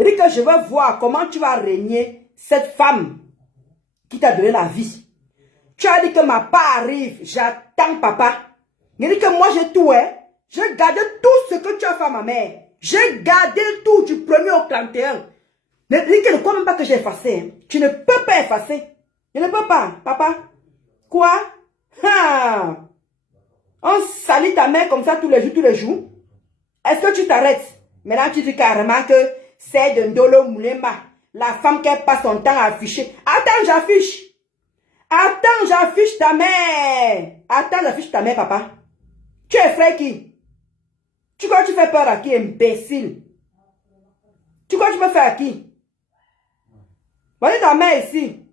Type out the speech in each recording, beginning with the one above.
Il dit que je veux voir comment tu vas régner cette femme qui t'a donné la vie. Tu as dit que ma part arrive, j'attends papa. Il dit que moi j'ai tout, hein. J'ai gardé tout ce que tu as fait à ma mère. J'ai gardé tout du 1er au 31. Ne dis que ne crois même pas que j'ai effacé. Hein. Tu ne peux pas effacer. Je ne peux pas, papa. Quoi? Ha! On salit ta mère comme ça tous les jours. Est-ce que tu t'arrêtes? Maintenant tu dis carrément que c'est de Ndolo Moulema. La femme qui passe son temps à afficher. Attends, j'affiche. Attends, j'affiche ta mère. Attends, j'affiche ta mère, papa. Tu es frère qui? Tu crois que tu fais peur à qui, imbécile? Tu crois que tu me fais à qui? Voyez ta mère ici.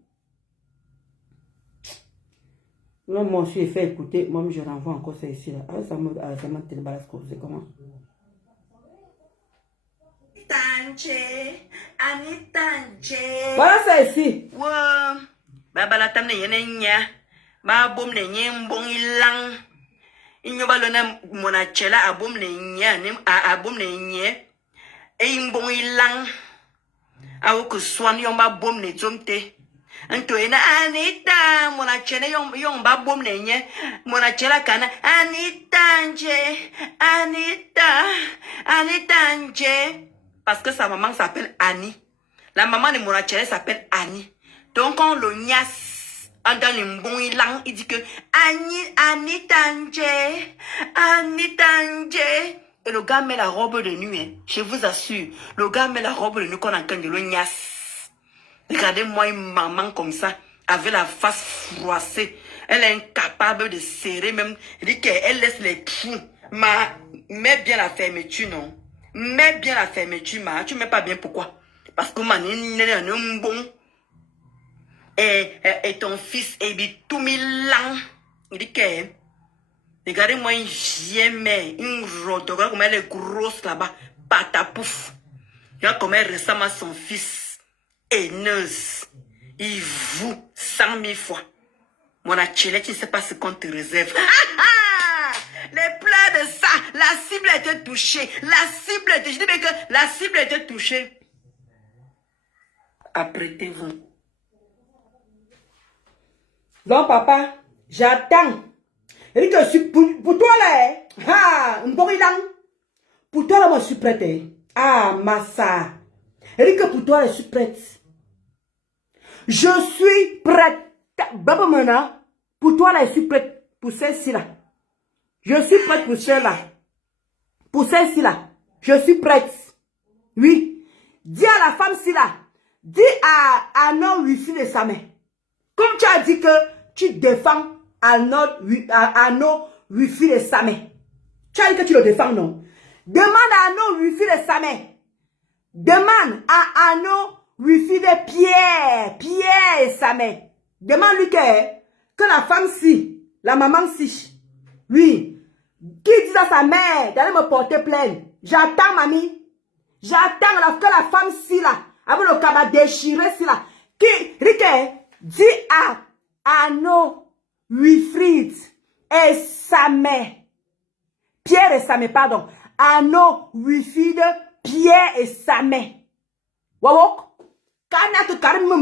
Là, moi, je suis fait écouter. Moi, je renvoie encore ça ici. Là. Ah, ça m'a télébalance. C'est comment? Voilà ça ici. Babala tam ne yene nya. Ba bom ne nye mbong ilang. Inyo balona mona chela abom ne nya nim abom ne nye. E mbong ilang. Awo ku swan yon ba bom ne zomte. Anto ena Anita mona chela yon ba bom ne nye. Mona chela kana Anita nje. Anita nje. Parce que sa maman s'appelle Annie. La maman de Mona Chele s'appelle Annie. Donc quand le nias dans les bons ilang, il dit que Annie Tanje. Et le gars met la robe de nuit. Hein. Je vous assure. Le gars met la robe de nuit qu'on entend de le nias. Regardez-moi une maman comme ça, avec la face froissée. Elle est incapable de serrer même. Elle dit qu'elle laisse les trous. Mets bien la fermeture, non? Mets bien la fermeture, ma. Tu mets pas bien, pourquoi? Parce que man, il est un bon. Et ton fils est tout mille ans. Il dit que, regardez-moi une vieille mère, une rote, regarde comme elle est grosse là-bas, patapouf. Regarde comme elle ressemble à son fils, haineuse. Il vous 100 000 fois. Mon achélé, tu ne sais pas ce qu'on te réserve. Les pleurs de ça, la cible a été touchée. Je dis bien que la cible a été touchée. Apprêtez-vous. Non, papa, j'attends. Et que je suis pour toi là, ah, un bon ilang. Pour toi là, moi je suis prête. Ah, Massa. Et que pour toi là, je suis prête. Je suis prête. Baba Mena, pour toi là, je suis prête. Pour celle-ci là. Je suis prête pour celle-là. Pour celle-ci là. Je suis prête. Oui. Dis à la femme-ci là. Dis à non wifi de sa main. Comme tu as dit que tu défends à non wifi de sa main. Tu as dit que tu le défends, non? Demande à non wifi de sa main. Demande à non wifi de Pierre et sa main. Demande-lui que la femme-ci, la maman-ci, oui, qui dit à sa mère d'aller me porter plainte. J'attends, mamie. J'attends que la femme-ci, là, avec le cabas déchiré, si là, qui, dit à nos Wilfried et sa mère, Pierre et sa mère, pardon, à nos Wilfried, Pierre et sa mère. Wawok, quand tu as me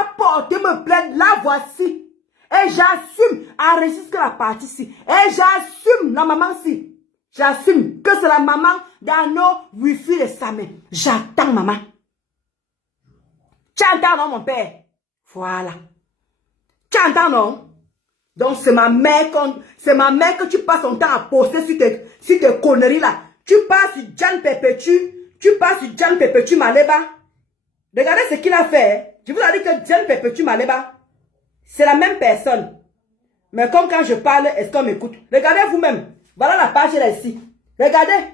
apportez me plainte, la voici. Et j'assume, enregistre la partie ici. Et j'assume, la maman-ci. J'assume que c'est la maman d'Anno Wifi de sa mère. J'attends, maman. Tu entends, non, mon père? Voilà. Tu entends, non? Donc, c'est ma mère que tu passes ton temps à poster sur tes conneries là. Tu passes sur Jan Perpetu Maleba. Regardez ce qu'il a fait. Je vous ai dit que Jan Perpetu Maleba, c'est la même personne. Mais comme quand je parle, est-ce qu'on m'écoute? Regardez vous-même. Voilà la page là ici. Regardez.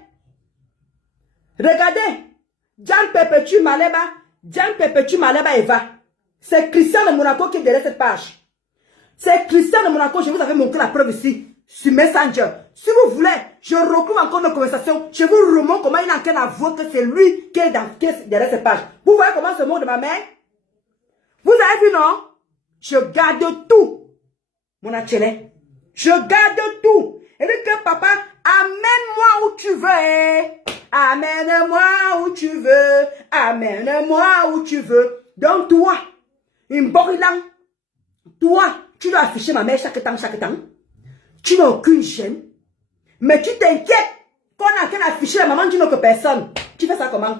Regardez. Jan Perpetu Maleba Eva. C'est Christian de Monaco qui est derrière cette page. C'est Christian de Monaco. Je vous avais montré la preuve ici. Sur Messenger. Si vous voulez, je retrouve encore nos conversations. Je vous remontre comment il a qu'un avoué que c'est lui qui est derrière cette page. Vous voyez comment ce mot de ma mère? Vous avez vu, non? Je garde tout. Mon achélé. Je garde tout. Et dit que papa, Amène-moi où tu veux. Amène-moi où tu veux. Amène-moi où tu veux. Donc toi, une borilang, toi, tu dois afficher ma mère chaque temps. Tu n'as aucune gêne. Mais tu t'inquiètes qu'on a qu'à afficher la maman d'une autre personne. Tu fais ça comment?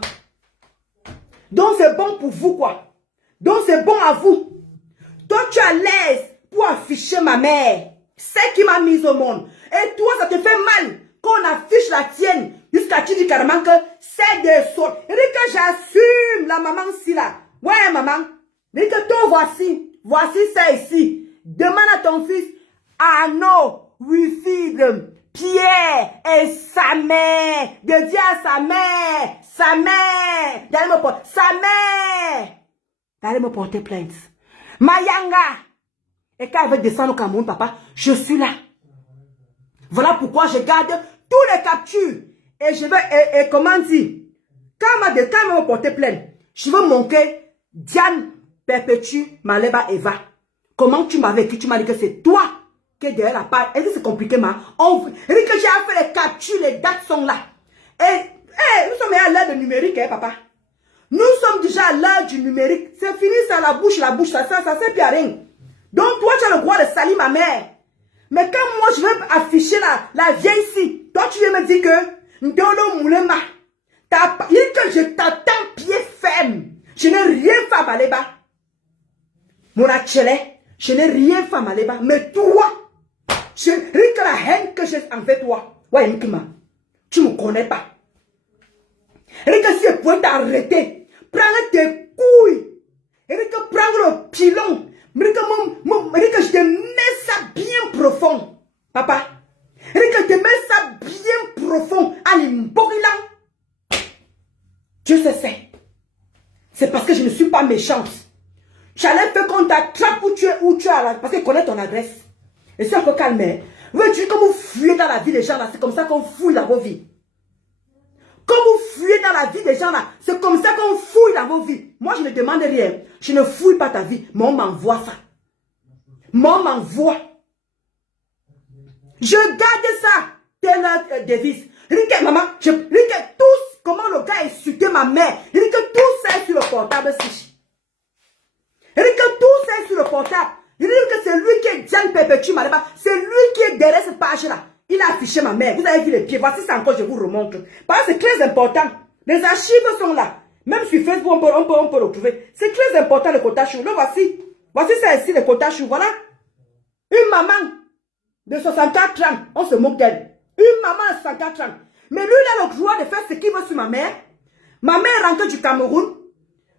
Donc c'est bon pour vous quoi. Donc c'est bon à vous. Toi tu es à l'aise pour afficher ma mère. C'est qui m'a mise au monde. Et toi ça te fait mal qu'on affiche la tienne. Jusqu'à tu dis carrément que c'est des sauts. Il dit que j'assume la maman si là. Ouais maman. Il dit que toi voici. Voici ça ici. Demande à ton fils. Arnaud, Wilfried, Pierre et sa mère. De dire à sa mère. Sa mère. D'aller me porter plainte. Mayanga. Et quand elle veut descendre au Cameroun, papa, je suis là. Voilà pourquoi je garde tous les captures. Et je veux, et comment dire, quand elle veut me porter plainte, je veux montrer Diane Perpétue Maleba Eva. Comment tu m'avais écrit, tu m'as dit que c'est toi qui est derrière la page. Est-ce que c'est compliqué, ma? Elle dit que j'ai fait les captures, les dates sont là. Et nous sommes à l'heure du numérique, hein, papa. Nous sommes déjà à l'heure du numérique. C'est fini ça, la bouche, ça sert plus à rien. Donc toi, tu as le droit de salir ma mère. Mais quand moi, je veux afficher la vieille ici, toi, tu viens me dire que Ndolo Moulema, il dit que je t'attends pied ferme. Je n'ai rien fait à Maleba. Mon achele, je n'ai rien fait à Maleba. Mais toi, je dis que la haine que j'ai envers toi, ouais, Nkima, tu ne me connais pas. Et que si je pouvais t'arrêter, prendre tes couilles, et que prendre le pilon, mais que je te mets ça bien profond, papa. Et que je te mets ça bien profond à l'imborilan. Dieu se sait. C'est parce que je ne suis pas méchante. J'allais faire qu'on t'attrape où tu es là, parce qu'il connaît ton adresse. Et c'est un peu calme. Veux-tu que vous fuyez dans la vie des gens là, c'est comme ça qu'on fouille dans vos vies. Quand vous fuyez dans la vie des gens là, c'est comme ça qu'on fouille dans vos vies. Moi, je ne demande rien. Je ne fouille pas ta vie, mais on m'envoie ça. Moi, on m'envoie. Je garde ça. Telle devise. Il dit que maman, il dit que tous, comment le gars a insulté ma mère. Il dit que tout ça est sur le portable. Il dit que tout ça est sur le portable. Il dit que c'est lui qui est Diane Perpétue Maleba. C'est lui qui est derrière cette page-là. Il a affiché ma mère. Vous avez vu les pieds. Voici ça encore, je vous remonte. Parce que c'est très important. Les archives sont là. Même sur Facebook, on peut le trouver. C'est très important le quota chou. Le voici. Voici ça ici, le quota chou. Voilà. Une maman de 64 ans. On se moque d'elle. Une maman de 64 ans. Mais lui, il a le droit de faire ce qu'il veut sur ma mère. Ma mère est rentrée du Cameroun.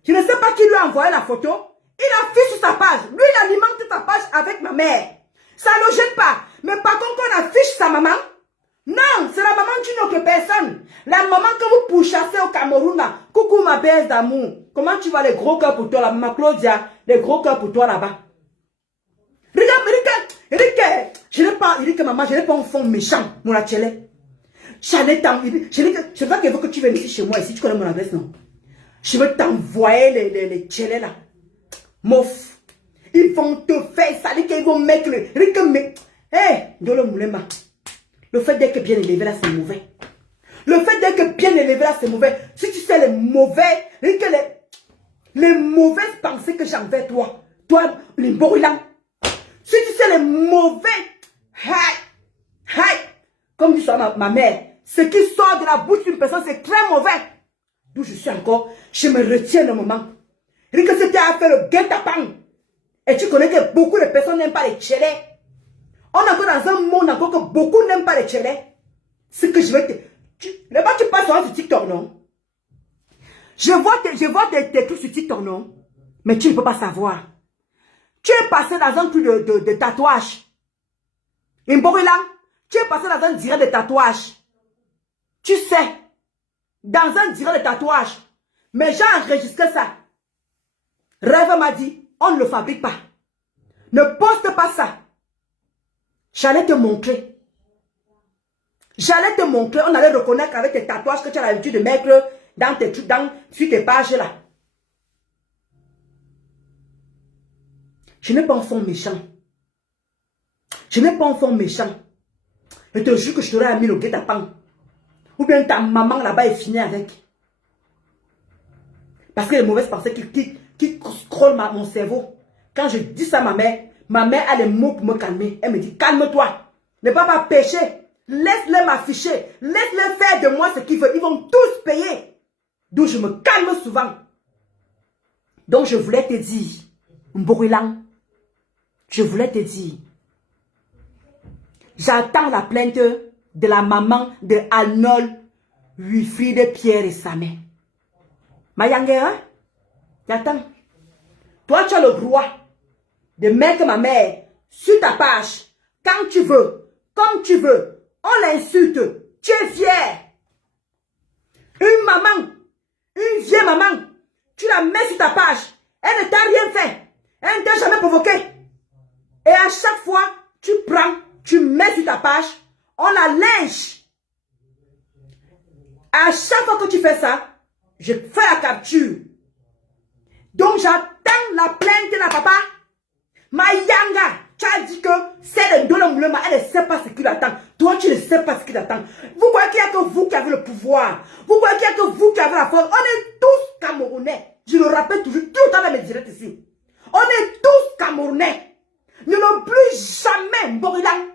Je ne sais pas qui lui a envoyé la photo. Il affiche sur sa page. Lui, il alimente sa page avec ma mère. Ça ne le gêne pas. Mais par contre, on affiche sa maman. Non, c'est la maman d'une autre personne. La maman que vous pourchassez au Cameroun là. Coucou ma baisse d'amour. Comment tu vois les gros cœurs pour toi là, maman Claudia? Les gros cœurs pour toi là-bas. Regarde, il dit que maman, je n'ai pas un fond méchant, mon achele. J'en ai tant. Je veux pas qu'elle veut que tu viennes ici chez moi, ici, tu connais mon adresse, non? Je veux t'envoyer les tchélés là. Mof. Ils vont te faire ça, ils vont mettre le. Ndolo Moulema. Le fait d'être bien élevé là, c'est mauvais. Le fait d'être bien élevé là, c'est mauvais. Si tu sais les mauvais, les mauvaises pensées que j'ai envers toi, les borilans. Si tu sais les mauvais, comme dit ma mère, ce qui sort de la bouche d'une personne, c'est très mauvais. D'où je suis encore, je me retiens un moment. Et que c'était à faire le guet-apens. Et tu connais que beaucoup de personnes n'aiment pas les tchélés. On est encore dans un monde encore que beaucoup n'aiment pas les tchélés. Ce que je vais te... Là-bas, tu passes sur TikTok, non? Je vois tes trucs sur TikTok, non? Mais tu ne peux pas savoir. Tu es passé dans un truc de tatouage. Imborilang, tu es passé dans un direct de tatouage. Tu sais, dans un direct de tatouage. Mais j'ai enregistré ça. Rêve m'a dit, on ne le fabrique pas. Ne poste pas ça. J'allais te montrer. J'allais te montrer, on allait reconnaître avec tes tatouages que tu as l'habitude de mettre sur tes pages là. Je n'ai pas un fond méchant. Je n'ai pas un fond méchant. Je te jure que je t'aurais mis le guet-apens. Ou bien ta maman là-bas est finie avec. Parce que les mauvaises pensées qui scrollent mon cerveau. Quand je dis ça à ma mère a les mots pour me calmer. Elle me dit, calme-toi. Ne va pas pécher. Laisse-les m'afficher. Laisse-les faire de moi ce qu'ils veulent. Ils vont tous payer. D'où je me calme souvent. Donc je voulais te dire, Mborilang, je voulais te dire, j'attends la plainte de la maman de Arnold, Wilfried, Pierre et sa mère. Mayangera, j'attends. Toi, tu as le droit de mettre ma mère sur ta page quand tu veux, comme tu veux. On l'insulte. Tu es fier. Une maman, une vieille maman, tu la mets sur ta page. Elle ne t'a rien fait. Elle ne t'a jamais provoqué. Et à chaque fois, tu prends, tu mets sur ta page, on la lynche. À chaque fois que tu fais ça, je fais la capture. Donc j'attends la plainte de la papa. Mayanga, tu as dit que c'est le Dolomblema, elle ne sait pas ce qu'il attend. Toi, tu ne sais pas ce qu'il attend. Vous croyez qu'il n'y a que vous qui avez le pouvoir. Vous croyez qu'il n'y a que vous qui avez la force. On est tous Camerounais. Je le rappelle toujours, tout le temps dans mes directs ici. On est tous Camerounais. Ne l'oublie jamais, Mborilang.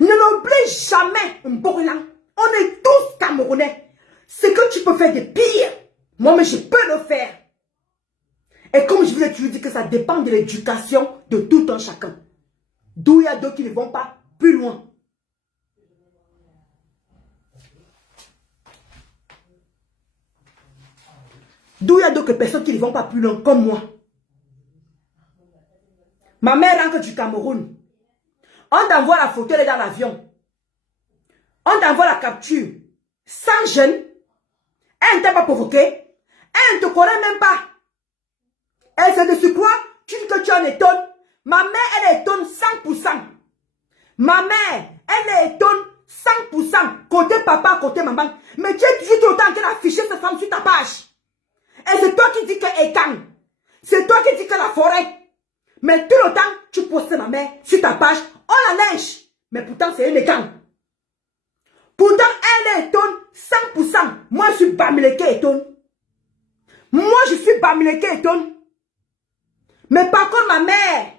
Ne l'oublie jamais, Mborilang. On est tous Camerounais. Ce que tu peux faire de pire, moi, mais je peux le faire. Et comme je vous ai toujours dit que ça dépend de l'éducation de tout un chacun. D'où il y a d'autres qui ne vont pas plus loin. D'où il y a d'autres personnes qui ne vont pas plus loin, comme moi. Ma mère rentre du Cameroun. On t'envoie la photo, elle est dans l'avion. On t'envoie la capture. Sans gêne. Elle ne t'a pas provoqué. Elle ne te connaît même pas. Et c'est dessus quoi? Tu dis que tu en étonnes. Ma mère, elle étonne 100%. Ma mère, elle étonne 100%. Côté papa, côté maman. Mais tu es toujours tout le temps en train d'afficher cette femme sur ta page. Et c'est toi qui dis que Étang. C'est toi qui dis que la forêt. Mais tout le temps, tu postes ma mère sur ta page. On la lynche. Mais pourtant, c'est un Étang. Pourtant, elle étonne 100%. Moi, je suis Bamileke étonne. Moi, je suis Bamileke étonne. Mais par contre, ma mère,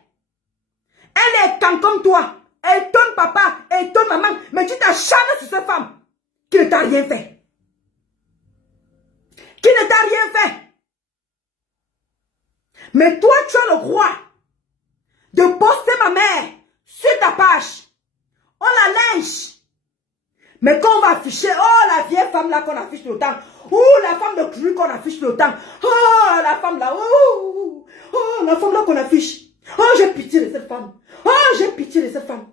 elle est quand comme toi. Elle étonne papa, elle étonne maman. Mais tu t'acharnes sur cette femme qui ne t'a rien fait. Qui ne t'a rien fait. Mais toi, tu as le droit de poster ma mère sur ta page. On la lynche. Mais quand on va afficher, oh la vieille femme là qu'on affiche tout le temps. Oh la femme de cru qu'on affiche tout le temps. Oh la femme là. Oh la femme là qu'on affiche. Oh j'ai pitié de cette femme. Oh j'ai pitié de cette femme.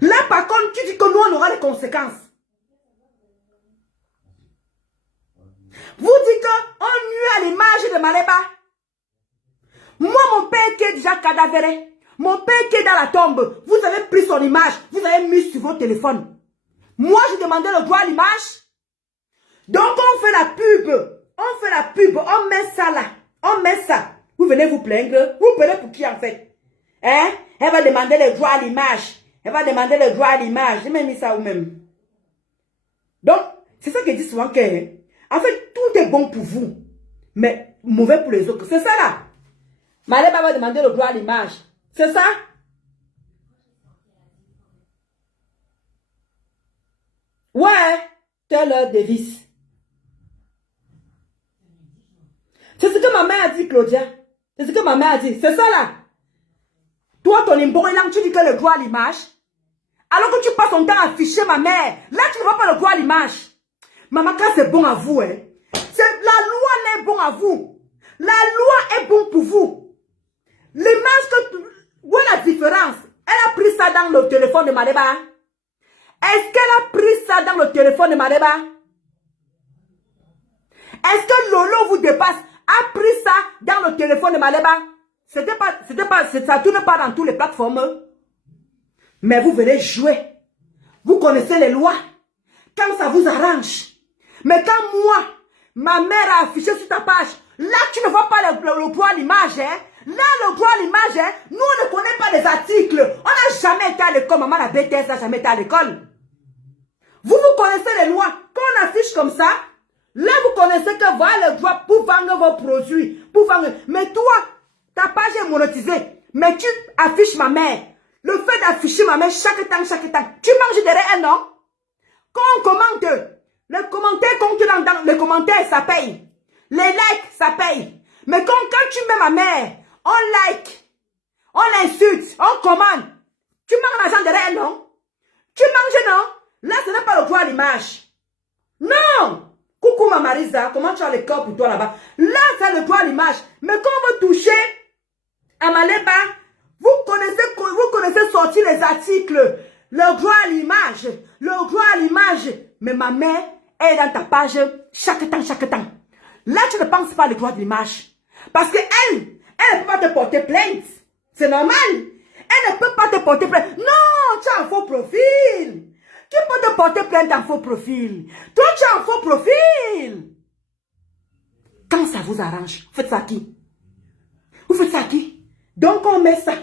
Là par contre tu dis que nous on aura les conséquences. Vous dites qu'on nuit à l'image de Maléba. Moi mon père qui est déjà cadavéré. Mon père qui est dans la tombe, vous avez pris son image, vous avez mis sur votre téléphone. Moi, j'ai demandé le droit à l'image. Donc, on fait la pub, on met ça là, on met ça. Vous venez vous plaindre, vous prenez pour qui en fait? Hein? Elle va demander le droit à l'image. Elle va demander le droit à l'image. J'ai même mis ça vous-même. Donc, c'est ça que je dis souvent que, en fait, tout est bon pour vous, mais mauvais pour les autres. C'est ça là. Maléba va demander le droit à l'image. C'est ça? Ouais, telle devise. C'est ce que ma mère a dit, Claudia. C'est ce que ma mère a dit. C'est ça là. Toi, ton Mborilang, tu dis que le droit à l'image. Alors que tu passes ton temps à afficher ma mère. Là, tu ne vois pas le droit à l'image. Maman, quand c'est bon à vous, hein. La loi n'est bon à vous. La loi est bon pour vous. L'image que tu... Où est la différence? Elle a pris ça dans le téléphone de Maléba. Est-ce qu'elle a pris ça dans le téléphone de Maléba? Est-ce que Lolo vous dépasse? A pris ça dans le téléphone de Maléba? Ça tourne pas dans toutes les plateformes. Mais vous venez jouer. Vous connaissez les lois. Quand ça vous arrange. Mais quand moi, ma mère a affiché sur ta page, là tu ne vois pas le droit à l'image, hein? Là, le droit à l'image, hein, nous, on ne connaît pas les articles. On n'a jamais été à l'école. Maman, la BTS n'a jamais été à l'école. Vous connaissez les lois. Quand on affiche comme ça, là, vous connaissez que voilà le droit pour vendre vos produits. Pour vendre. Mais toi, ta page est monétisée. Mais tu affiches ma mère. Le fait d'afficher ma mère chaque temps, tu manges derrière elle, non? Quand on commente, les commentaires comptent dans les commentaires, ça paye. Les likes, ça paye. Mais quand tu mets ma mère, on like, on l'insulte, on commande. Tu manges l'argent derrière elle, non? Tu manges, non? Là, ce n'est pas le droit à l'image. Non! Coucou ma Marisa, comment tu as le corps pour toi là-bas? Là, c'est le droit à l'image. Mais quand on veut toucher à Maléba, vous connaissez sortir les articles. Le droit à l'image. Le droit à l'image. Mais ma mère est dans ta page chaque temps. Là, tu ne penses pas le droit de l'image. Parce qu'elle ne peut pas te porter plainte. C'est normal. Elle ne peut pas te porter plainte. Non, tu as un faux profil. Tu peux te porter plainte en faux profil. Toi, tu as un faux profil. Quand ça vous arrange, vous faites ça à qui? Vous faites ça à qui? Donc, on met ça.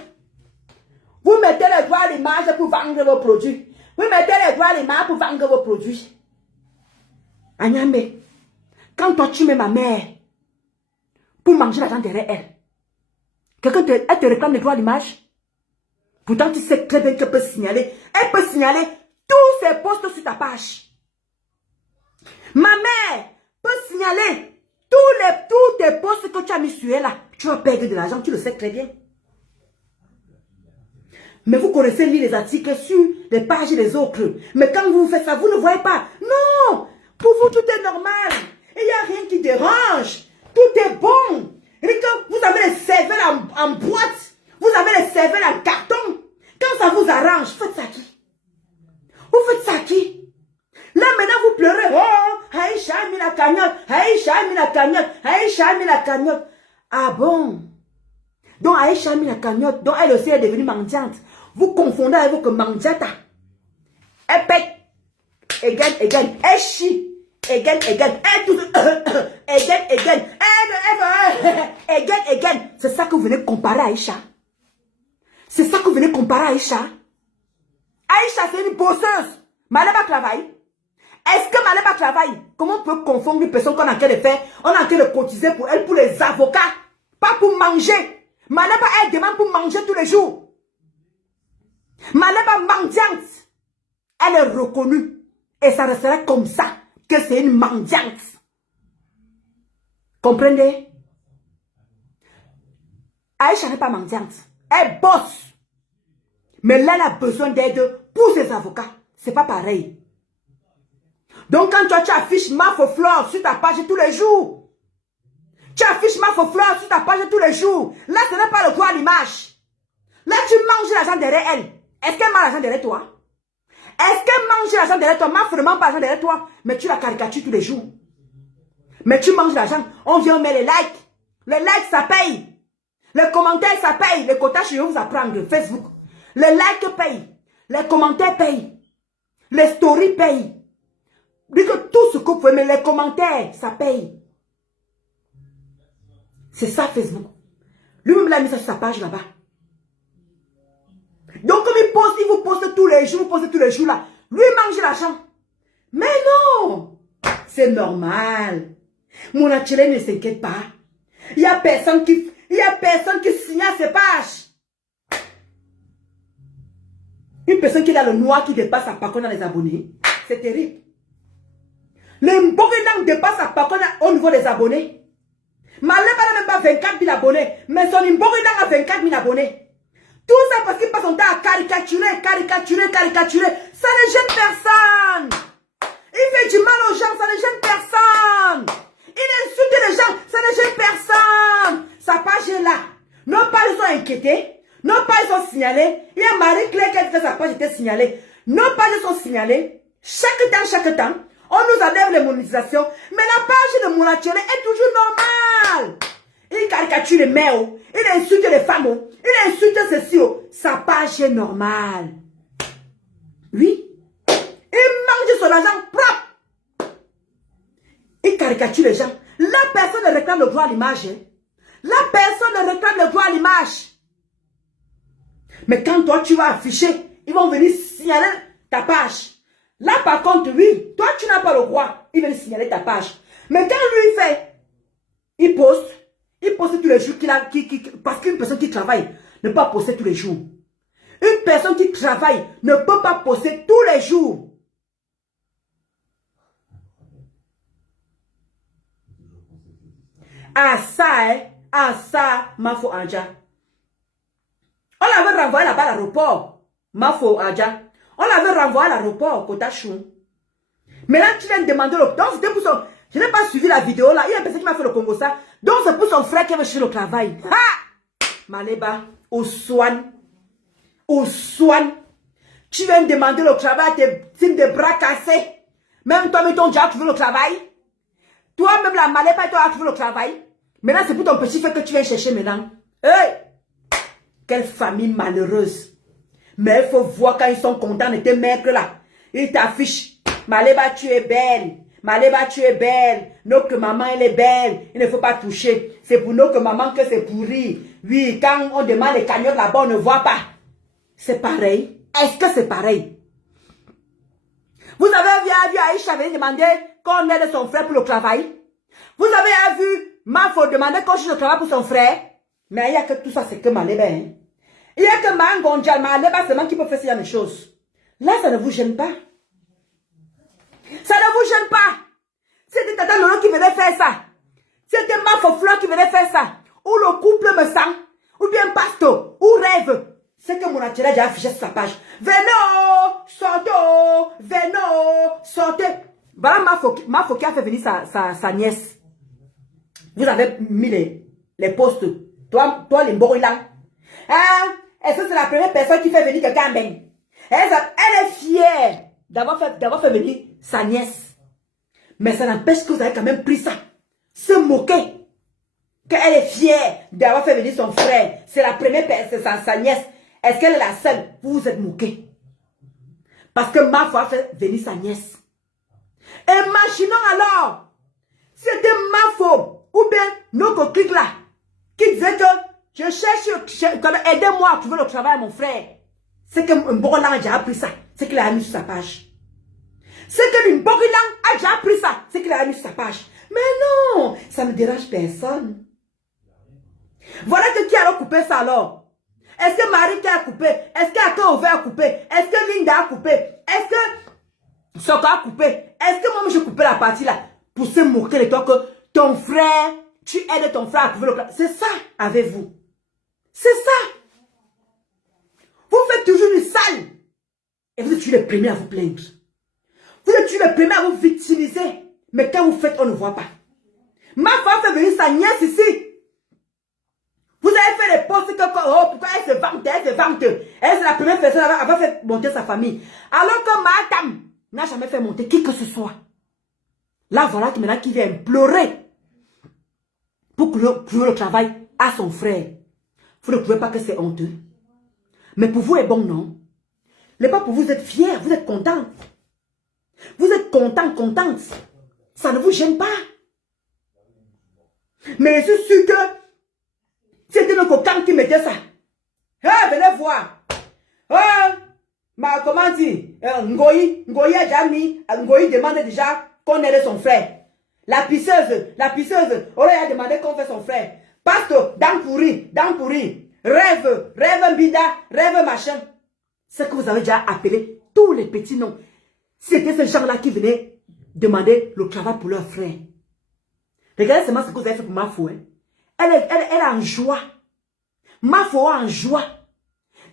Vous mettez les droits à l'image pour vendre vos produits. Vous mettez les droits à l'image pour vendre vos produits. Agname, quand toi, tu mets ma mère pour manger l'argent derrière elle, quelqu'un te réclame les droits à l'image? Pourtant, tu sais très bien qu'elle peut signaler. Elle peut signaler tous ses posts sur ta page. Ma mère peut signaler tous tes posts que tu as mis sur elle là. Tu vas perdre de l'argent, tu le sais très bien. Mais vous connaissez lire les articles sur les pages des autres. Mais quand vous faites ça, vous ne voyez pas. Non! Pour vous, tout est normal. Il n'y a rien qui dérange. Tout est bon. Et quand vous avez les cervelles en boîte, vous avez les cervelles en carton. Quand ça vous arrange, faites ça à qui? Vous faites ça à qui? Là, maintenant, vous pleurez. Oh, Aïcha a mis la cagnotte. Aïcha a mis la cagnotte. Aïcha a mis la cagnotte. Ah bon? Donc, Aïcha a mis la cagnotte. Donc, elle aussi est devenue mendiante. Vous confondez avec vous que mendiata. Elle pète. Again. Elle chie. Again. Elle tout. Again. C'est ça que vous venez comparer à Aïcha. C'est ça que vous venez comparer à Aïcha. Aïcha, c'est une bosseuse. Maléba travaille. Est-ce que Maléba travaille? Comment on peut confondre une personne qu'on a en train de faire? On a en train de cotiser pour elle, pour les avocats. Pas pour manger. Maléba, elle demande pour manger tous les jours. Maléba mendiante. Elle est reconnue. Et ça restera comme ça. Que c'est une mendiante. Comprenez? Aïcha n'est pas mendiante. Elle bosse. Mais là, elle a besoin d'aide pour ses avocats. C'est pas pareil. Donc, quand toi, tu affiches Mafoflore sur ta page tous les jours. Tu affiches Mafoflore sur ta page tous les jours. Là, ce n'est pas le droit à l'image. Là, tu manges l'argent derrière elle. Est-ce qu'elle mange l'argent derrière toi? Est-ce qu'elle mange l'argent derrière toi? Maf ne mange pas l'argent derrière toi. Mais tu la caricatures tous les jours. Mais tu manges l'argent. On vient mettre les likes. Les likes, ça paye. Les commentaires, ça paye. Les quotas, je vais vous apprendre. Facebook. Les likes payent. Les commentaires payent. Les stories payent. Dis que tout ce que vous pouvez, mais les commentaires, ça paye. C'est ça Facebook. Lui-même, il a mis ça sur sa page là-bas. Donc, comme il vous poste tous les jours, là. Lui, il mange l'argent. Mais non! C'est normal. Mon atelier ne s'inquiète pas. Il n'y a personne qui signale ses pages. Une personne qui a le noir qui dépasse sa parcours dans les abonnés. C'est terrible. Le Mbogédang dépasse sa parcours au niveau des abonnés. Maléba n'a même pas 24 000 abonnés. Mais son Mbogédang a 24 000 abonnés. Tout ça parce qu'il passe son temps à caricaturer. Ça ne gêne personne. Il fait du mal aux gens, ça ne gêne personne. Il insulte les gens, ça ne gêne personne. Sa page est là. Nos pages sont inquiétées. Nos pages sont signalées. Il y a Marie-Claire qui a dit que sa page était signalée. Nos pages sont signalées. Chaque temps. On nous enlève les monétisations. Mais la page de Mounachele est toujours normale. Il caricature les mères. Il insulte les femmes. Il insulte ceci. Sa page est normale. Oui. Il mange son argent propre. Il caricature les gens. La personne réclame le droit à l'image. La personne réclame le droit à l'image. Mais quand toi, tu vas afficher, ils vont venir signaler ta page. Là, par contre, oui, toi, tu n'as pas le droit. Ils viennent signaler ta page. Mais quand lui fait, il poste tous les jours parce qu'une personne qui travaille ne peut pas poster tous les jours. Une personne qui travaille ne peut pas poster tous les jours. Ah ça, hein? Ah ça, Mafo Anja. On l'avait renvoyé là-bas à l'aéroport. Mafo Anja. On l'avait renvoyé à l'aéroport, Kotachou. Mais là, tu viens de demander le... Donc, c'était pour son... Je n'ai pas suivi la vidéo là. Il y a une personne qui m'a fait le Congo ça. Donc, c'est pour son frère qui avait cherché le travail. Ha! Maleba, au soin. Au soin. Tu viens de demander le travail à tes teams de bras cassés. Même toi, mais ton déjà trouvé le travail. Toi-même, la Maleba, toi, as trouvé le travail. Maintenant, c'est pour ton petit frère que tu viens chercher maintenant. Hey! Quelle famille malheureuse. Mais il faut voir quand ils sont contents de tes mecs là. Ils t'affichent. Maleba, tu es belle. Maleba, tu es belle. Notre maman, elle est belle. Il ne faut pas toucher. C'est pour notre maman que c'est pourri. Oui, quand on demande les cagnottes là-bas, on ne voit pas. C'est pareil. Est-ce que c'est pareil? Vous avez vu Aïcha venir demander qu'on aide son frère pour le travail? Vous avez vu Mafo demander qu'on cherche le travail pour son frère? Mais il n'y a que tout ça, c'est que Maleba. Hein? Il n'y a que Mangonjal, Maleba seulement qui peut faire ce genre de choses. Là, ça ne vous gêne pas. Ça ne vous gêne pas. C'était Tata Lolo qui venait faire ça. C'était Mafo Fleur qui venait faire ça. Ou le couple me sent. Ou bien Pasto. Ou Rêve. C'est que mon naturel a affiché sur sa page. Venez, sortez, venez, sortez. Voilà Mafo qui a fait venir sa nièce. Vous avez mis les postes. Toi les Mborilang. Hein? Est-ce que c'est la première personne qui fait venir quelqu'un ben? Elle est fière d'avoir fait venir sa nièce. Mais ça n'empêche que vous avez quand même pris ça. Se moquer. Qu'elle est fière d'avoir fait venir son frère. C'est la première personne, sa nièce. Est-ce qu'elle est la seule? Vous vous êtes moqué. Parce que Mafo a fait venir sa nièce. Imaginons alors, c'était Mafo ou bien notre clique là qui disait que je cherche, aidez-moi à trouver le travail à mon frère. C'est que Mborilang a déjà appris ça. C'est qu'il a mis sur sa page. C'est que Mborilang a déjà appris ça. C'est qu'il a mis sur sa page. Mais non, ça ne dérange personne. Voilà que qui a coupé ça alors? Est-ce que Marie qui a coupé? Est-ce qu'Akan a coupé? Est-ce que Linda a coupé? Est-ce que Soka a coupé? Est-ce que moi j'ai coupé la partie là pour se moquer de toi que ton frère, tu aides ton frère à trouver le travail? C'est ça avec vous. C'est ça. Vous faites toujours une salle. Et vous êtes les premiers à vous plaindre. Vous êtes les premiers à vous victimiser. Mais quand vous faites, on ne voit pas. Ma femme fait venir sa nièce ici. Vous avez fait les postes que, oh, pourquoi elle se vante, elle se vante. Elle, c'est la première personne à avoir fait monter sa famille. Alors que ma dame n'a jamais fait monter qui que ce soit. Là, voilà maintenant qui vient implorer pour trouver le travail à son frère. Vous ne trouvez pas que c'est honteux? Mais pour vous, est bon, non? Mais pas pour vous, vous êtes fiers, vous êtes contents. Vous êtes contents, contentes. Ça ne vous gêne pas. Mais je suis sûr que c'était le coquin qui mettait ça. Hey, venez voir. Comment dire? Ngoyi a déjà mis. Ngoyi demande déjà qu'on aide son frère. La pisseuse. On a demandé qu'on fait son frère. Pasto, dans pourri. Rêve bida, rêve machin. C'est que vous avez déjà appelé tous les petits noms. C'était ces gens-là qui venaient demander le travail pour leur frère. Regardez seulement ce que vous avez fait pour Mafo. Hein. Elle est en joie. Mafo en joie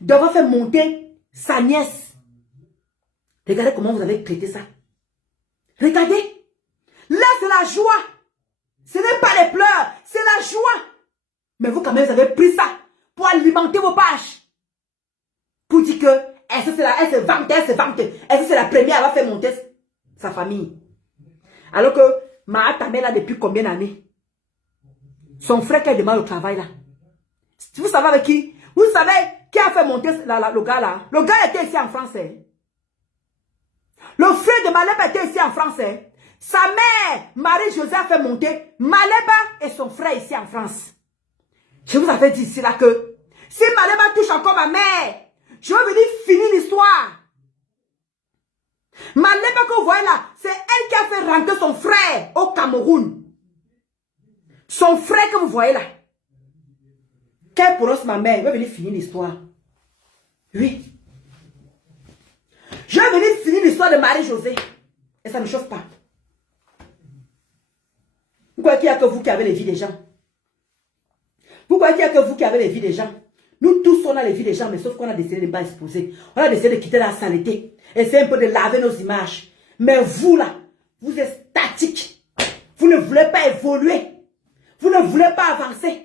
d'avoir fait monter sa nièce. Regardez comment vous avez traité ça. Regardez. Là, c'est la joie. Ce n'est pas les pleurs, c'est la joie. Mais vous, quand même, vous avez pris ça pour alimenter vos pages. Pour dire que, elle se vante. Est-ce que c'est la première à avoir fait monter sa famille? Alors que, ma tamé là depuis combien d'années? Son frère qui a demandé au travail là. Vous savez avec qui? Vous savez qui a fait monter le gars là? Le gars était ici en France. Hein? Le frère de Maleba était ici en France. Hein? Sa mère, Marie-Josée, a fait monter Maleba et son frère ici en France. Je vous avais dit ici là que si Maleba touche encore ma mère, je vais venir finir l'histoire. Maleba que vous voyez là, c'est elle qui a fait rentrer son frère au Cameroun. Son frère que vous voyez là. Qu'elle prononce ma mère, je vais venir finir l'histoire. Oui. Je vais venir finir l'histoire de Marie-Josée. Et ça ne chauffe pas. Pourquoi il n'y a que vous qui avez les vies des gens? Pourquoi il n'y a que vous qui avez les vies des gens? Nous tous, on a les vies des gens, mais sauf qu'on a décidé de ne pas exposer. On a décidé de quitter la saleté. Essayer un peu de laver nos images. Mais vous là, vous êtes statique. Vous ne voulez pas évoluer. Vous ne voulez pas avancer.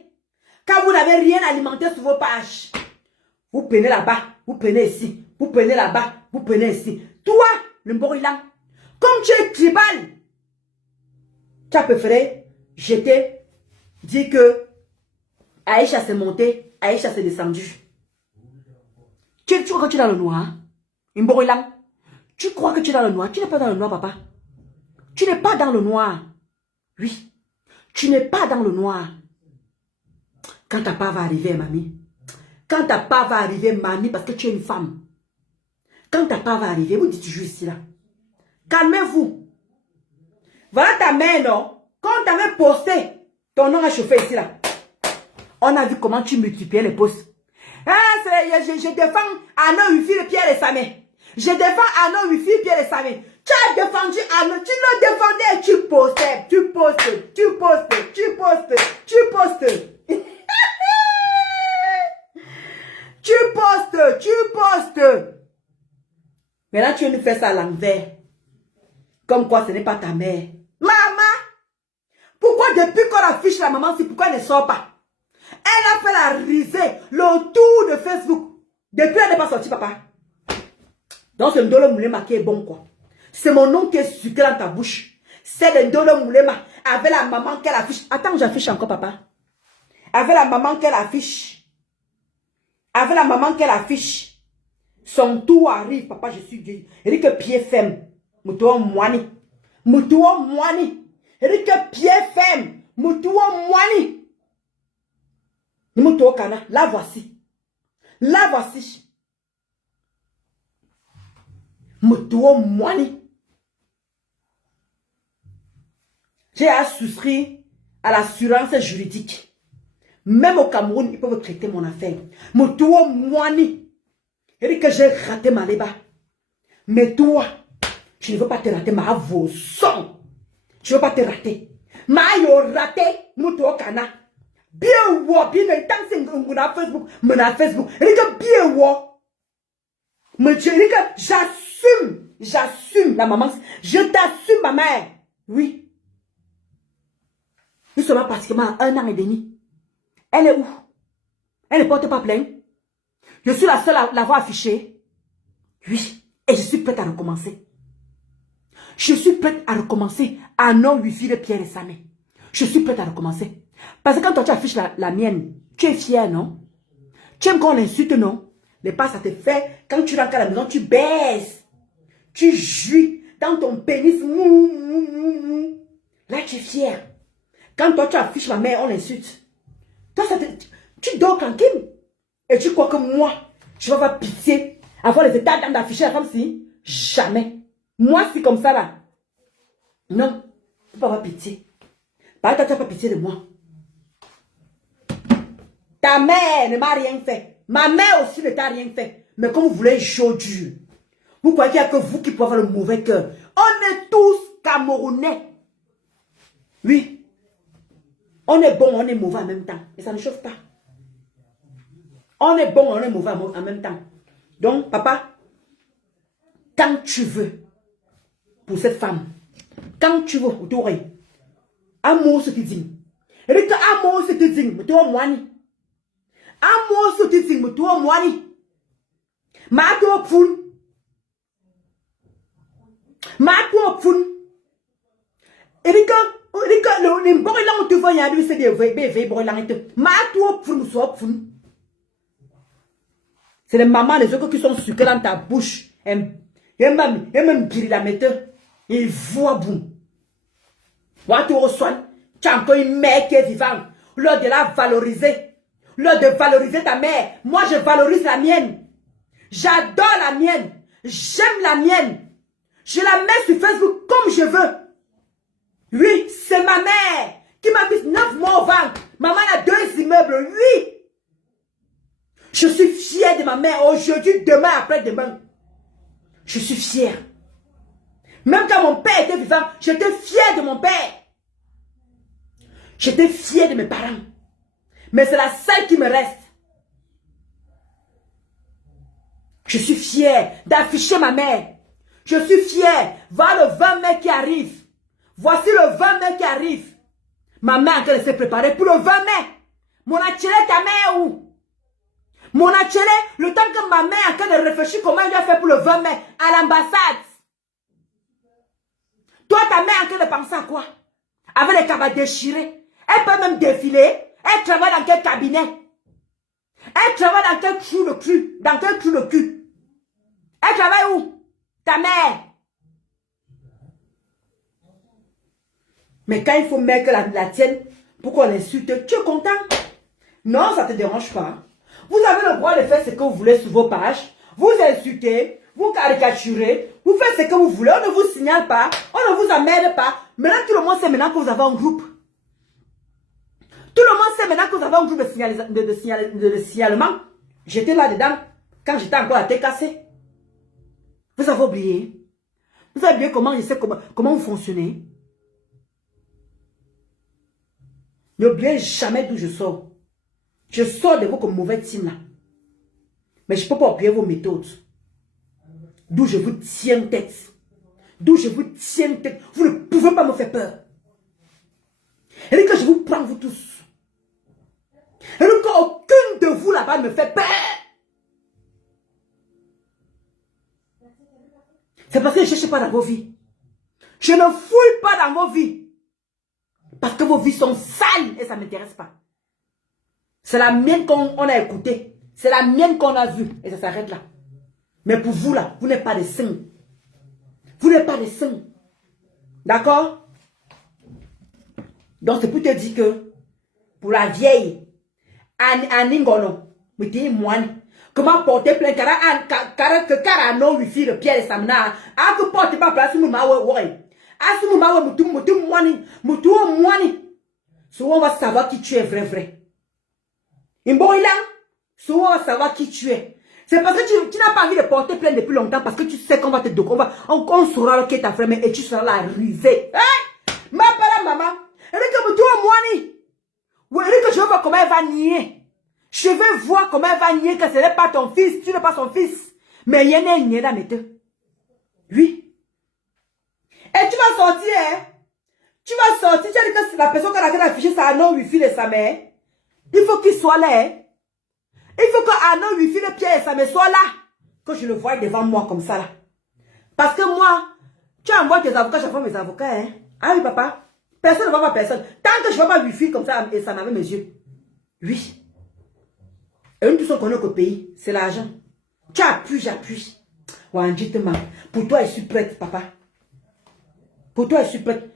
Quand vous n'avez rien alimenté sur vos pages, vous prenez là-bas, vous prenez ici, vous prenez là-bas, vous prenez ici. Toi, le Mborilang, comme tu es tribal, tu as préféré jeter, dire que Aïcha s'est montée, Aïcha s'est descendue. Tu crois que tu es dans le noir, hein? Mborilang, tu crois que tu es dans le noir? Tu n'es pas dans le noir, papa. Tu n'es pas dans le noir. Oui, tu n'es pas dans le noir. Quand ta part va arriver, mamie. Quand ta part va arriver, mamie, parce que tu es une femme. Quand ta part va arriver, vous dites toujours ici là. Calmez-vous. Voilà ta mère, non? Quand tu avais posté, ton nom a chauffé ici là. On a vu comment tu multipliais les posts. Ah, je défends Anon Wifi de Pierre et Samé. Je défends Anon Wifi de Pierre et Samé. Tu as défendu Anon, tu le défendais, tu postais, tu postes, tu postes, tu postes, tu postes. Tu postes, tu postes. Maintenant, tu viens de faire ça à l'envers. Comme quoi, ce n'est pas ta mère. Maman, pourquoi depuis qu'on affiche la maman, c'est pourquoi elle ne sort pas? Elle a fait la risée, le tour de Facebook. Depuis, elle n'est pas sortie, papa. Donc, c'est Ndolo Moulema qui est bon, quoi. C'est mon nom qui est sucré dans ta bouche. C'est de Ndolo Moulema avec la maman qu'elle affiche. Attends, j'affiche encore, papa. Avec la maman qu'elle affiche. Avec la maman qu'elle affiche. Son tour arrive, papa, je suis Dieu. Elle dit que pied ferme. Moutoua moani. Moutoua moani. Elle dit que pied ferme. Moutoua moani. Moutoua kana. La voici. La voici. Moutoua moani. J'ai à souscrire à l'assurance juridique. Même au Cameroun, ils peuvent traiter mon affaire. Moutoua moani. Elle dit que j'ai raté ma léba. Mais toi, je ne veux pas te rater, ma vos sons. Je ne veux pas te rater. Ma yo raté, moutoua kana. Bien wo, bien le temps c'est mon Facebook, mon Facebook. Elle dit que bien wo. Mais je dis que j'assume la maman. Je t'assume ma mère. Oui. Nous sommes pratiquement à 1 an et demi. Elle est où? Elle ne porte pas plainte. Je suis la seule à l'avoir affichée. Oui. Et je suis prête à recommencer. Je suis prête à recommencer. À non Wifi de Pierre et Samé. Je suis prête à recommencer. Parce que quand toi tu affiches la mienne, tu es fier, non? Tu aimes qu'on l'insulte, non? Mais pas ça te fait. Quand tu rentres à la maison, tu baisses. Tu jouis dans ton pénis. Là, tu es fier. Quand toi tu affiches ma mère, on l'insulte. Toi, tu dors tranquille. Et tu crois que moi, je vais avoir pitié, avoir les états d'afficher la femme si? Jamais. Moi, c'est comme ça là. Non, tu ne peux pas avoir pitié. Par contre, tu n'as pas pitié de moi. Ta mère ne m'a rien fait. Ma mère aussi ne t'a rien fait. Mais comme vous voulez chaud dur. Vous croyez qu'il n'y a que vous qui pouvez avoir le mauvais cœur. On est tous Camerounais. Oui. On est bon, on est mauvais en même temps. Et ça ne chauffe pas. On est bon, on est mauvais en même temps. Donc, papa, quand tu veux, pour cette femme, quand tu veux, tu auras amour, ce que tu dis. Et que amour, ce que tu dis, tu as moini. Amour, ce que tu dis, tu as moini. Ma toi poule. Ma toi poule. Et que le Mborilang, tu vois, il y a lui, c'est des bébés Mborilang. Ma toi poule, soit poule. C'est les mamans, les autres qui sont sucrés dans ta bouche. Et même Biri la metteur. Il voit boum. Moi, tu reçois. Tu as encore une mère qui est vivante. L'heure de la valoriser. de valoriser ta mère. Moi, je valorise la mienne. J'adore la mienne. J'aime la mienne. Je la mets sur Facebook comme je veux. Oui, c'est ma mère qui m'a mis 9 mois au ventre. Maman a 2 immeubles. Oui. Je suis fière de ma mère aujourd'hui, demain, après-demain. Je suis fière. Même quand mon père était vivant, j'étais fière de mon père. J'étais fière de mes parents. Mais c'est la seule qui me reste. Je suis fière d'afficher ma mère. Je suis fière. Voir le 20 mai qui arrive. Voici le 20 mai qui arrive. Ma mère elle s'est préparée pour le 20 mai. Mon attelé, ta mère où? Mon attelé, le temps que ma mère est en train de réfléchir comment elle doit faire pour le 20 mai à l'ambassade. Toi, ta mère est en train de penser à quoi? Avec les cabas déchirés. Elle peut même défiler. Elle travaille dans quel cabinet? Elle travaille dans quel trou de cul? Dans quel trou de cul? Elle travaille où? Ta mère. Mais quand il faut mettre la tienne pour qu'on l'insulte, tu es content? Non, ça ne te dérange pas. Vous avez le droit de faire ce que vous voulez sur vos pages. Vous insultez, vous caricaturez, vous faites ce que vous voulez. On ne vous signale pas, on ne vous emmerde pas. Maintenant, tout le monde sait maintenant que vous avez un groupe. Tout le monde sait maintenant que vous avez un groupe de signalement. J'étais là-dedans quand j'étais encore à tête cassée. Vous avez oublié. Vous avez oublié comment je sais comment vous fonctionnez. N'oubliez jamais d'où je sors. Je sors de vous comme mauvais team là. Mais je ne peux pas oublier vos méthodes. D'où je vous tiens tête. D'où je vous tiens tête. Vous ne pouvez pas me faire peur. Et dès que je vous prends vous tous. Et donc aucune de vous là-bas me fait peur. C'est parce que je ne cherche pas dans vos vies. Je ne fouille pas dans vos vies. Parce que vos vies sont sales et ça ne m'intéresse pas. C'est la mienne qu'on a écoutée. C'est la mienne qu'on a vue. Et ça s'arrête là. Mais pour vous là, vous n'êtes pas des saints. Vous n'êtes pas des saints. D'accord? Donc c'est pour te dire que pour la vieille, Aningono, comment porter plainte que Carano lui fit le Pierre et Samna, a que porte pas place nous ma ouais. Assume ma mutu mwani. Souvent on va savoir qui tu es vrai. Imboïla, souvent on va savoir qui tu es. C'est parce que tu n'as pas envie de porter plainte depuis longtemps parce que tu sais qu'on va te donner, on saura qui est ta frère et tu seras la risée. Hey! Ma parole maman, elle est que mutu mwani. Oui, elle est que je veux voir comment elle va nier. Je vais voir comment elle va nier que ce n'est pas ton fils, tu n'es pas son fils. Mais il y a un nier dans mes deux. Oui. Et tu vas sortir, hein? Tu vas sortir, tu as dit que la personne qui a affiché ça, non, Wifi et sa mère. Il faut qu'il soit là, hein? Il faut que Arnaud, Wifi, le Pierre et sa mère soient là. Que je le voie devant moi comme ça, là. Parce que moi, tu envoies tes avocats, j'envoie mes avocats, hein? Ah oui, papa. Personne ne va pas personne. Tant que je ne vois pas Wifi comme ça, et ça m'avait mes yeux. Oui. Et une personne qu'on a au pays, c'est l'argent. Tu appuies, j'appuie. Wanjitema. Pour toi, je suis prête, papa. Pour toi, je suis prête.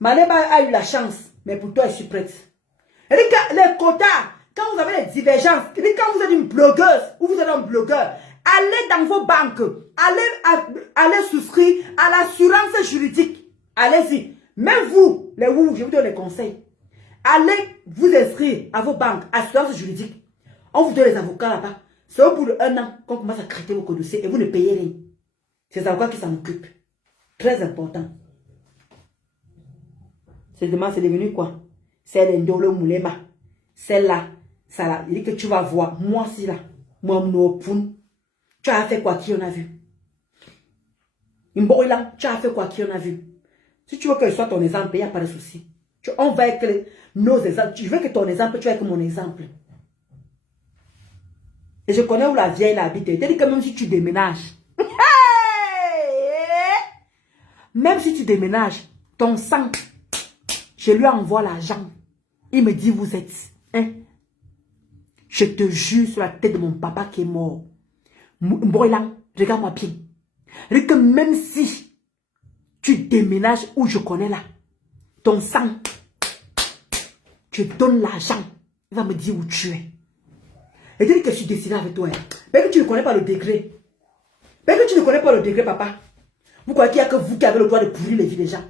Malema a eu la chance, mais pour toi, je suis prête. Et les quotas, quand vous avez les divergences, et quand vous êtes une blogueuse ou vous êtes un blogueur, allez dans vos banques, allez souscrire à l'assurance juridique. Allez-y. Même vous, les vous, je vous donne les conseils. Allez vous inscrire à vos banques, assurance juridique. On vous donne les avocats là-bas. C'est au bout d'1 an qu'on commence à traiter vos dossiers et vous ne payez rien. C'est les avocats qui s'en occupent. Très important. C'est devenu quoi? C'est l'endolo moulema. C'est là. Ça là. Il dit que tu vas voir. Moi aussi là. Moi, tu as fait quoi qui en a vu? Imboïla, tu as fait quoi qui en a vu? Si tu veux que je sois ton exemple, il n'y a pas de souci. On va avec nos exemples. Je veux que ton exemple, tu vas avec mon exemple. Et je connais où la vieille habite. Elle dit que même si tu déménages, même si tu déménages, ton sang, je lui envoie l'argent. Il me dit, vous êtes, hein? Je te jure sur la tête de mon papa qui est mort. Mboïla, regarde-moi bien. Et que même si tu déménages où je connais là, ton sang, tu donnes l'argent. Il va me dire où tu es. Et tu dis que je suis destiné avec toi. Mais que tu ne connais pas le degré. Mais que tu ne connais pas le degré, papa. Vous croyez qu'il n'y a que vous qui avez le droit de pourrir les vies des gens.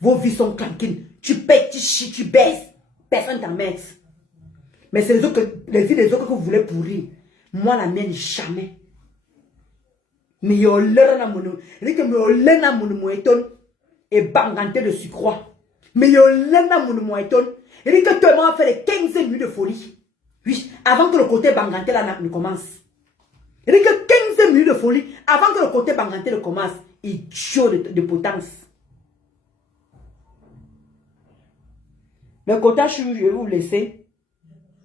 Vos vies sont tranquilles. Tu pètes, tu chies, tu baisses. Personne t'emmerde. Mais c'est les vies des autres que vous voulez pourrir. Moi, la mienne, jamais. Mais il y a l'heure et banganté de sucroix. Mais il y a l'heure il dit que tout le monde a fait les 15 minutes de folie. Oui, avant que le côté banganté là ne commence. Il dit que 15 minutes de folie, avant que le côté banganté ne commence. Idiot de potence. Le quota, je vais vous laisser.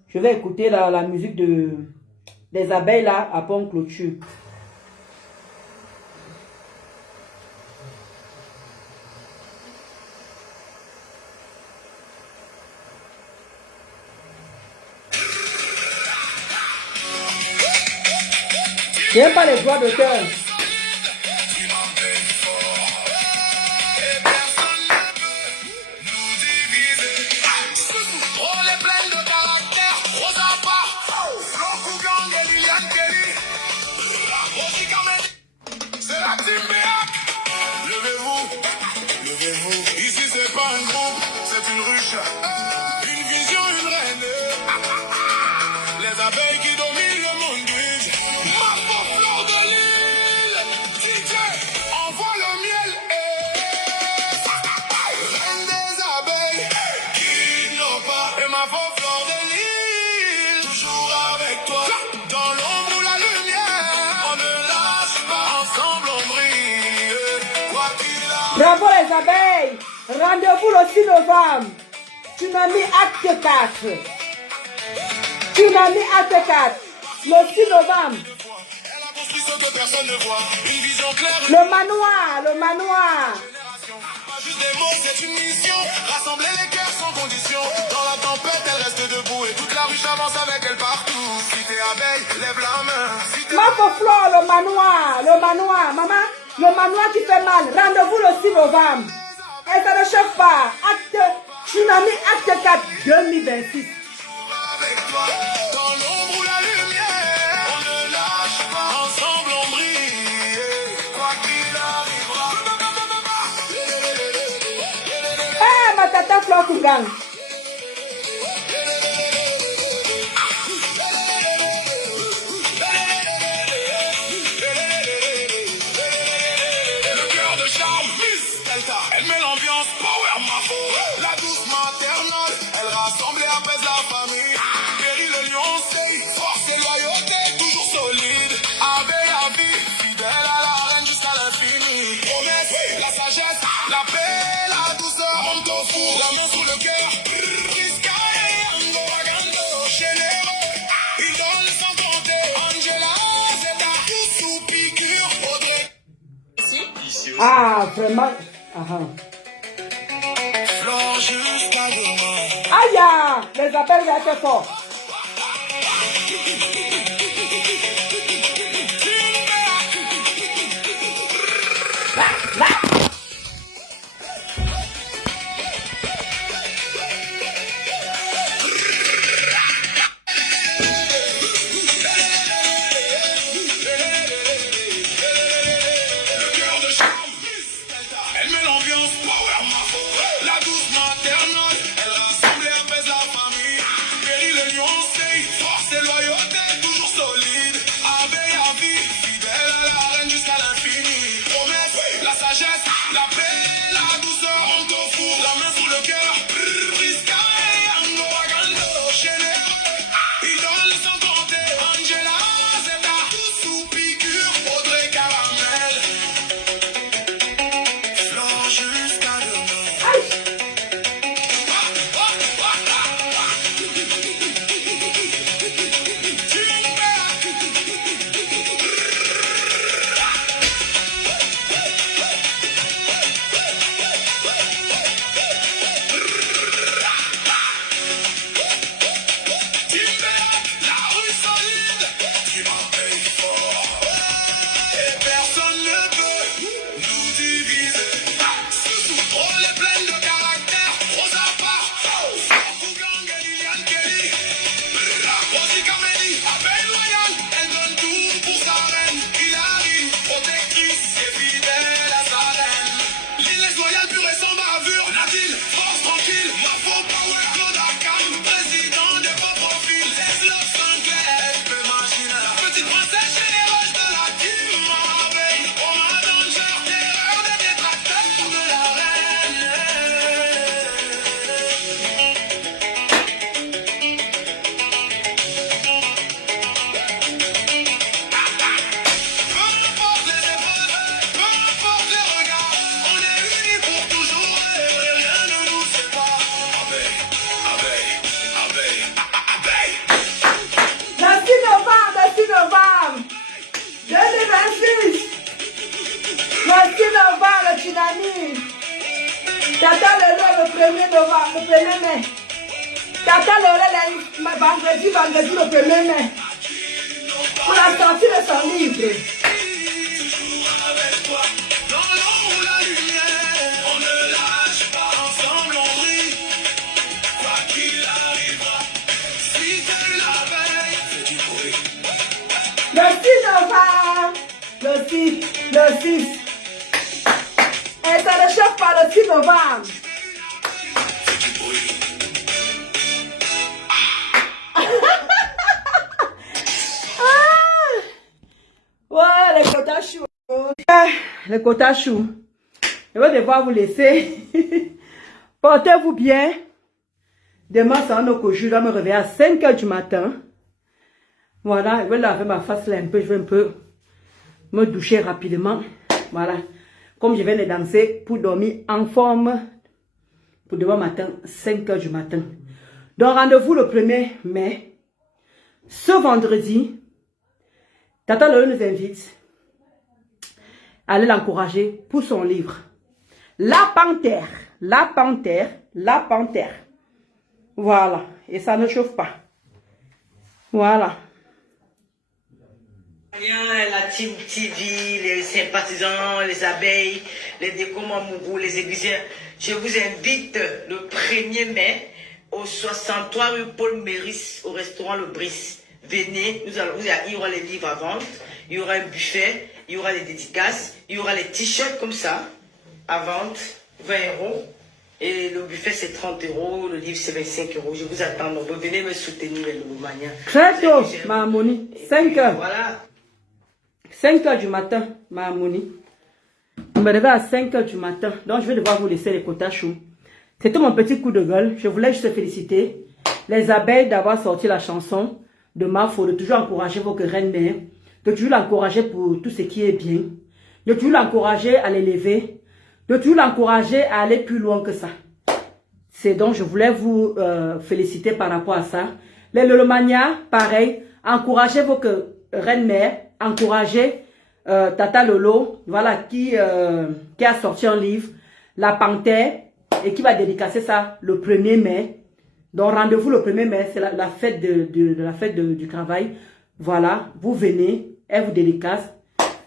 Je vais écouter la musique des abeilles là à Pont Clôture. Je n'aime pas les droits d'auteur. Levez-vous, ici c'est pas un groupe, c'est une ruche, une vision, une reine. Les abeilles qui dominent le monde grise. Ma pauvre fleur de l'île. DJ, envoie le miel. Reine des abeilles qui n'ont pas. Et ma pauvre fleur de l'île. Toujours avec toi. Dans l'ombre ou la lumière. On ne lâche pas. Ensemble on brille. Quoi qu'il arrive. Bravo les abeilles. Rendez-vous le 6 novembre. Tsunami acte 4. Tsunami acte 4. Le 6 novembre. Elle a construit ce que personne ne voit. Une vision claire. Le manoir, le manoir. Pas juste des mots, c'est une mission. Rassembler les cœurs sans condition. Dans la tempête, elle reste debout. Et toute la rue avance avec elle partout. Si t'es abeille, lève la main. Si t'es... Ma fleur, le manoir, le manoir. Maman, le manoir qui fait mal. Rendez-vous le 6 novembre. Et ça ne chauffe pas. Tsunami acte 4 2026. avec toi. Dans l'ombre ou la lumière. On ne lâche pas. Ensemble on brille. Quoi qu'il arrivera. Eh, ma tata Fleur Kougang. Le cœur de charme, Miss Delta. Elle met l'ambiance power mafo. La douce maternelle, elle rassemble et apaise la famille. Guérit le lion, c'est force et loyauté, toujours solide. Abeille à vie, fidèle à la reine jusqu'à l'infini. Promesse, la sagesse, la paix, la douceur. Monte au four, la main sous le cœur. Iscaëango, Wagando, généreux. Il donne sans compter. Angela, Zeta, sous piqûre, Audrey. Ah, vraiment. Flore jusqu'à demain. Aïe, les appels vont être forts. Elle met l'ambiance power mafo. La douce maternelle, elle rassemble et apaise la famille. Guérit le 1er novembre, le 1er mai. Tata Laurel, vendredi, le 1er mai. Pour la sortie de son livre. Dans l'ombre ou la lumière, on ne lâche pas, ensemble on brille. Quoi qu'il arrivera, si t'es la veille, fais du bruit. Le 6 novembre. Le 6. Et ça ne chauffe pas le 6 novembre. Fais du bruit. Ouais, les quotas choux. Les quotas choux. Je vais devoir vous laisser. Portez-vous bien. Demain, c'est un autre jour. Je dois me réveiller à 5 h du matin. Voilà, je vais laver ma face là un peu. Je vais un peu me doucher rapidement. Voilà. Comme je viens de danser pour dormir en forme. Pour demain matin, 5 h du matin. Donc, rendez-vous le 1er mai. Ce vendredi. Tata Laurel nous invite à aller l'encourager pour son livre. La panthère. La panthère. La panthère. Voilà. Et ça ne chauffe pas. Voilà. La team TV, les sympathisants, les abeilles, les décomambourous, les aiguisiens. Je vous invite le 1er mai au 63 rue Paul Méris au restaurant Le Brice. Venez, il y aura les livres à vendre, il y aura un buffet, il y aura des dédicaces, il y aura les t-shirts comme ça à vendre, 20 €. Et le buffet c'est 30 €, le livre c'est 25 €. Je vous attends, donc venez me soutenir les Lomania. Très tôt, ma Moni. 5 h. Voilà. 5 h du matin, ma Moni. Je me réveille à 5 h du matin. Donc, je vais devoir vous laisser les quotas chauds. C'était mon petit coup de gueule. Je voulais juste féliciter les abeilles d'avoir sorti la chanson de ma faute, de toujours encourager votre reine-mère, de toujours l'encourager pour tout ce qui est bien, de toujours l'encourager à l'élever, de toujours l'encourager à aller plus loin que ça. C'est donc, je voulais vous féliciter par rapport à ça. Les Lolomania, pareil, encouragez votre reine-mère, encouragez Tata Lolo, voilà, qui a sorti un livre, La Panthère, et qui va dédicacer ça le 1er mai. Donc, rendez-vous le 1er mai, c'est la fête du travail. Voilà, vous venez, elle vous dédicace.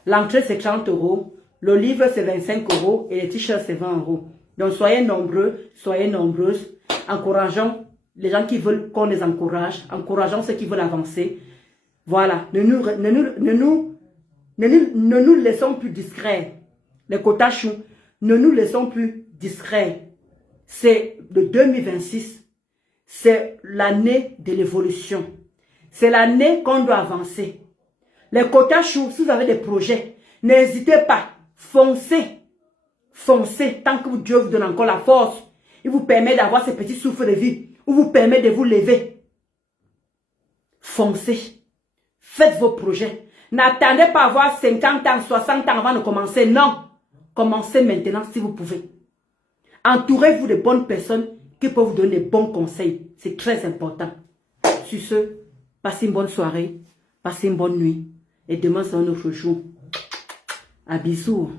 L'entrée, c'est 30 €. Le livre, c'est 25 € et les t-shirts, c'est 20 €. Donc, soyez nombreux, soyez nombreuses. Encourageons les gens qui veulent qu'on les encourage. Encourageons ceux qui veulent avancer. Voilà, ne nous laissons plus discrets. Les quotas choux, ne nous laissons plus discrets. C'est le 2026. C'est l'année de l'évolution. C'est l'année qu'on doit avancer. Les quotas choux, si vous avez des projets, n'hésitez pas. Foncez. Foncez tant que Dieu vous donne encore la force. Il vous permet d'avoir ces petits souffles de vie. Il vous permet de vous lever. Foncez. Faites vos projets. N'attendez pas à avoir 50 ans, 60 ans avant de commencer. Non. Commencez maintenant si vous pouvez. Entourez-vous de bonnes personnes qui peuvent vous donner des bons conseils. C'est très important. Sur ce, passez une bonne soirée, passez une bonne nuit. Et demain, c'est un autre jour. À bisous.